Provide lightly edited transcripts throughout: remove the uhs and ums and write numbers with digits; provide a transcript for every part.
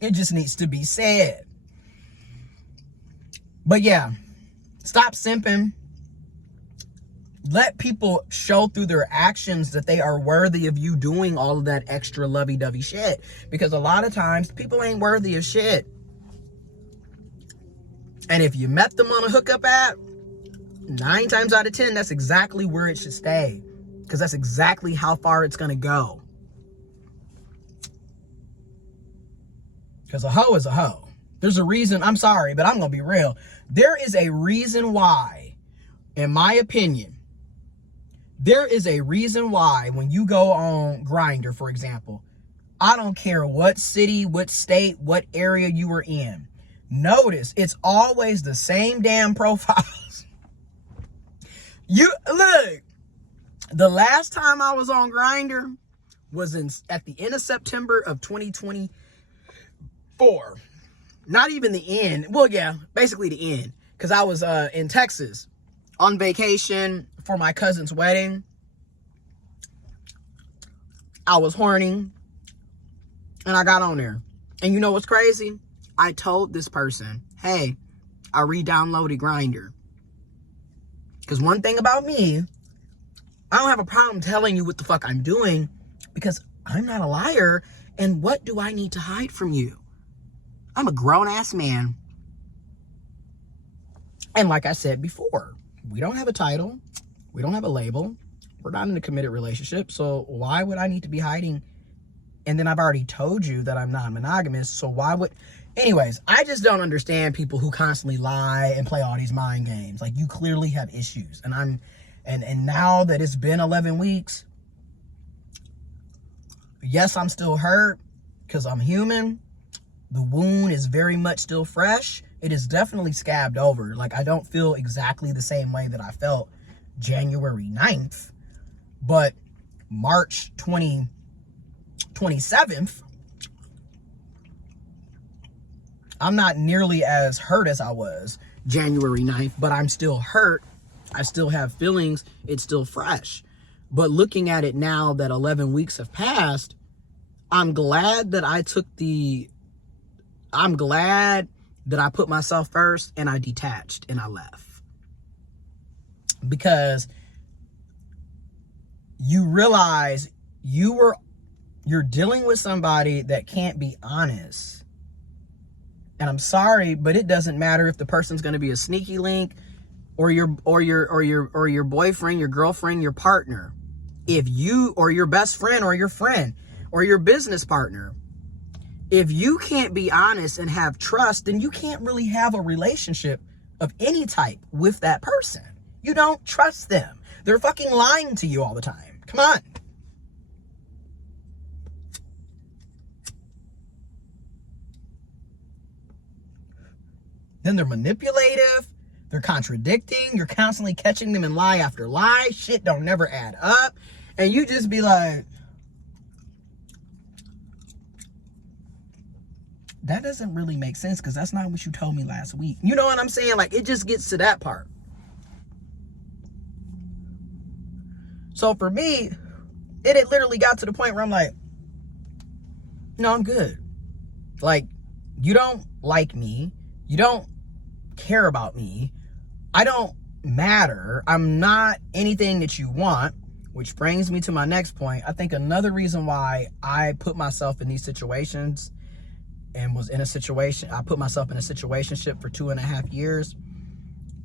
It just needs to be said. But yeah, stop simping. Let people show through their actions that they are worthy of you doing all of that extra lovey-dovey shit. Because a lot of times, people ain't worthy of shit. And if you met them on a hookup app, 9 times out of 10, that's exactly where it should stay. Because that's exactly how far it's going to go. Because a hoe is a hoe. There's a reason, I'm sorry, but I'm going to be real. There is a reason why, in my opinion, there is a reason why when you go on Grindr, for example, I don't care what city, what state, what area you were in. Notice it's always the same damn profiles. You look, the last time I was on Grindr was at the end of September of 2024. Not even the end. Well, yeah, basically the end. Because I was in Texas on vacation for my cousin's wedding. I was horny. And I got on there. And you know what's crazy? I told this person, hey, I re-downloaded Grindr. Because one thing about me, I don't have a problem telling you what the fuck I'm doing. Because I'm not a liar. And what do I need to hide from you? I'm a grown-ass man. And like I said before, we don't have a title. We don't have a label. We're not in a committed relationship. So why would I need to be hiding? And then I've already told you that I'm not monogamous. So why would... Anyways, I just don't understand people who constantly lie and play all these mind games. Like, you clearly have issues. And now that it's been 11 weeks, yes, I'm still hurt because I'm human. The wound is very much still fresh. It is definitely scabbed over. Like, I don't feel exactly the same way that I felt January 9th. But March 27th, I'm not nearly as hurt as I was January 9th, but I'm still hurt. I still have feelings. It's still fresh. But looking at it now that 11 weeks have passed, I'm glad that I put myself first and I detached and I left. Because you realize you're dealing with somebody that can't be honest. And I'm sorry, but it doesn't matter if the person's going to be a sneaky link or your boyfriend, your girlfriend, your partner. If you, or your best friend or your friend or your business partner, if you can't be honest and have trust, then you can't really have a relationship of any type with that person. You don't trust them. They're fucking lying to you all the time. Come on. Then they're manipulative. They're contradicting. You're constantly catching them in lie after lie. Shit don't never add up. And you just be like, that doesn't really make sense because that's not what you told me last week. You know what I'm saying? Like, it just gets to that part. So for me, it literally got to the point where I'm like, no, I'm good. Like, you don't like me. You don't care about me. I don't matter. I'm not anything that you want, which brings me to my next point. I think another reason why I put myself in these situations and was in a situation, I put myself in a situationship for 2.5 years.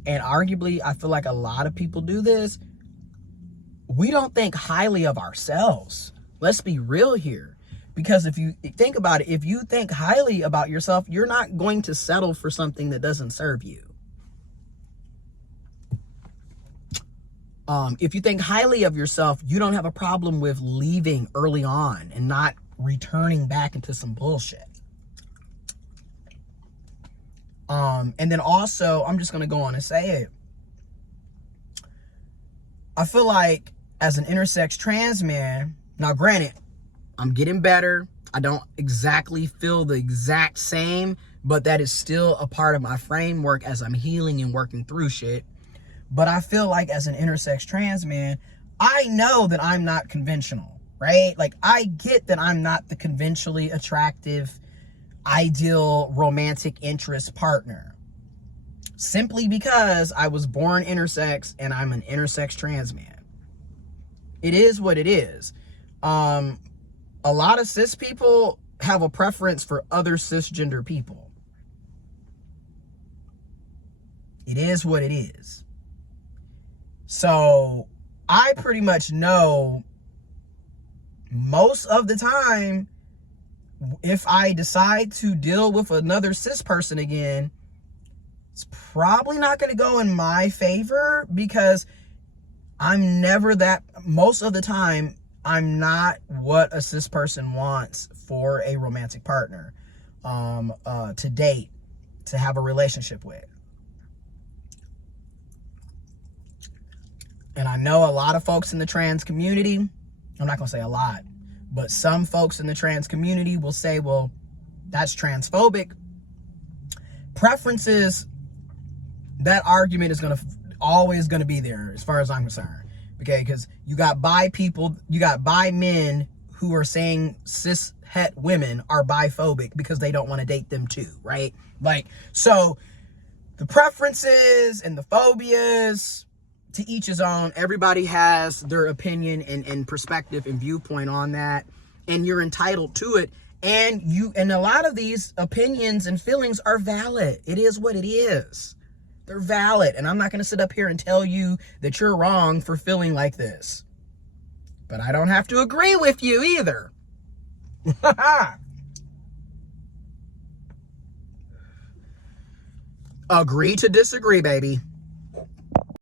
And arguably, I feel like a lot of people do this. We don't think highly of ourselves. Let's be real here. Because if you think about it, if you think highly about yourself, you're not going to settle for something that doesn't serve you. If you think highly of yourself, you don't have a problem with leaving early on and not returning back into some bullshit. And then also, I'm just going to go on and say it. I feel like as an intersex trans man, now granted, I'm getting better. I don't exactly feel the exact same, but that is still a part of my framework as I'm healing and working through shit. But I feel like as an intersex trans man, I know that I'm not conventional, right? Like, I get that I'm not the conventionally attractive ideal romantic interest partner. Simply because I was born intersex and I'm an intersex trans man. It is what it is. A lot of cis people have a preference for other cisgender people. It is what it is. So I pretty much know most of the time, if I decide to deal with another cis person again, it's probably not going to go in my favor, because I'm never that, most of the time, I'm not what a cis person wants for a romantic partner, to date, to have a relationship with. And I know a lot of folks in the trans community, I'm not going to say a lot, but some folks in the trans community will say, well, that's transphobic. Preferences, that argument is always going to be there as far as I'm concerned. Okay, because you got bi people, you got bi men who are saying cis het women are biphobic because they don't want to date them too, right? Like, so the preferences and the phobias, to each his own. Everybody has their opinion and perspective and viewpoint on that, and you're entitled to it. And a lot of these opinions and feelings are valid. It is what it is. They're valid. And I'm not going to sit up here and tell you that you're wrong for feeling like this. But I don't have to agree with you either. Agree to disagree, baby.